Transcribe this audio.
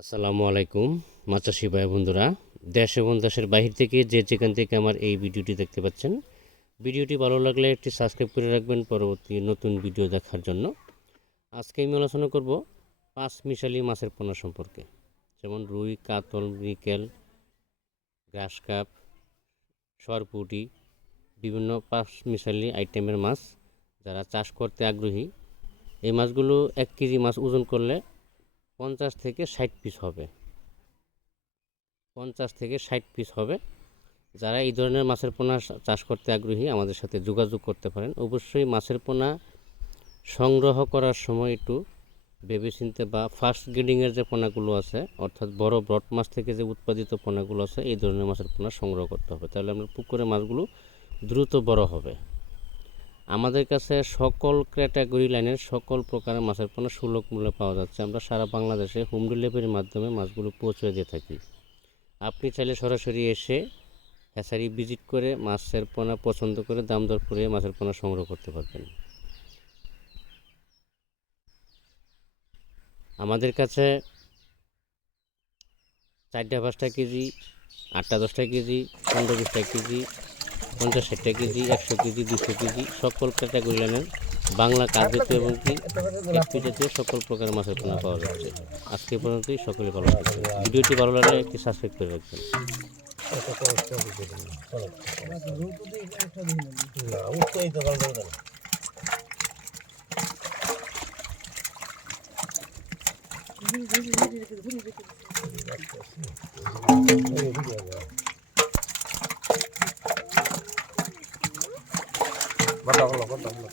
আসসালামু আলাইকুম মাছ চাষি ভাই বন্ধুরা, দেশ এবং দেশের বাহির থেকে যেখান থেকে আমার এই ভিডিওটি দেখতে পাচ্ছেন, ভিডিওটি ভালো লাগলে একটি সাবস্ক্রাইব করে রাখবেন পরবর্তী নতুন ভিডিও দেখার জন্য। আজকে আমি আলোচনা করব পাঁচ মিশালি মাছের পোনা সম্পর্কে, যেমন রুই, কাতল, মৃগেল, গ্রাস কাপ, সরপুঁটি, বিভিন্ন পাঁচ মিশালি আইটেমের মাছ যারা চাষ করতে আগ্রহী। এই মাছগুলো 1 কেজি মাছ ওজন করলে 50 থেকে 60 পিস হবে। 50 থেকে 60 পিস হবে। যারা এই ধরনের মাছের পোনা চাষ করতে আগ্রহী আমাদের সাথে যোগাযোগ করতে পারেন। অবশ্যই মাছের পোনা সংগ্রহ করার সময় একটু ভেবেচিন্তে বা ফার্স্ট গ্রেডিংয়ের যে পোনাগুলো আছে, অর্থাৎ বড় ব্রড মাছ থেকে যে উৎপাদিত পোনাগুলো আছে, এই ধরনের মাছের পোনা সংগ্রহ করতে হবে। তাহলে আপনার পুকুরে মাছগুলো দ্রুত বড় হবে। আমাদের কাছে সকল ক্যাটাগরি লাইনের সকল প্রকারের মাছের পোনা সুলভ মূল্যে পাওয়া যাচ্ছে। আমরা সারা বাংলাদেশে হোম ডেলিভারির মাধ্যমে মাছগুলো পৌঁছে দিয়ে থাকি। আপনি চাইলে সরাসরি এসে হ্যাচারি ভিজিট করে মাছের পোনা পছন্দ করে দাম দর করে মাছের পোনা সংগ্রহ করতে পারবেন। আমাদের কাছে 4-5 KG, 8-10 KG, 15-20 KG, 50-60 KG, 100 KG, 200 KG সকল ক্যাটাগরি লাইনের বাংলা কার্যত এবং কি একটি জাতীয় সকল প্রকারের মাছের পোনা পাওয়া যাচ্ছে। আজকে পর্যন্তই, সকলে ভালো থাকবেন। ভিডিওটি ভালো লাগলে একটি সাবস্ক্রাইব করে রাখবেন। Bắt đầu là bắt đầu là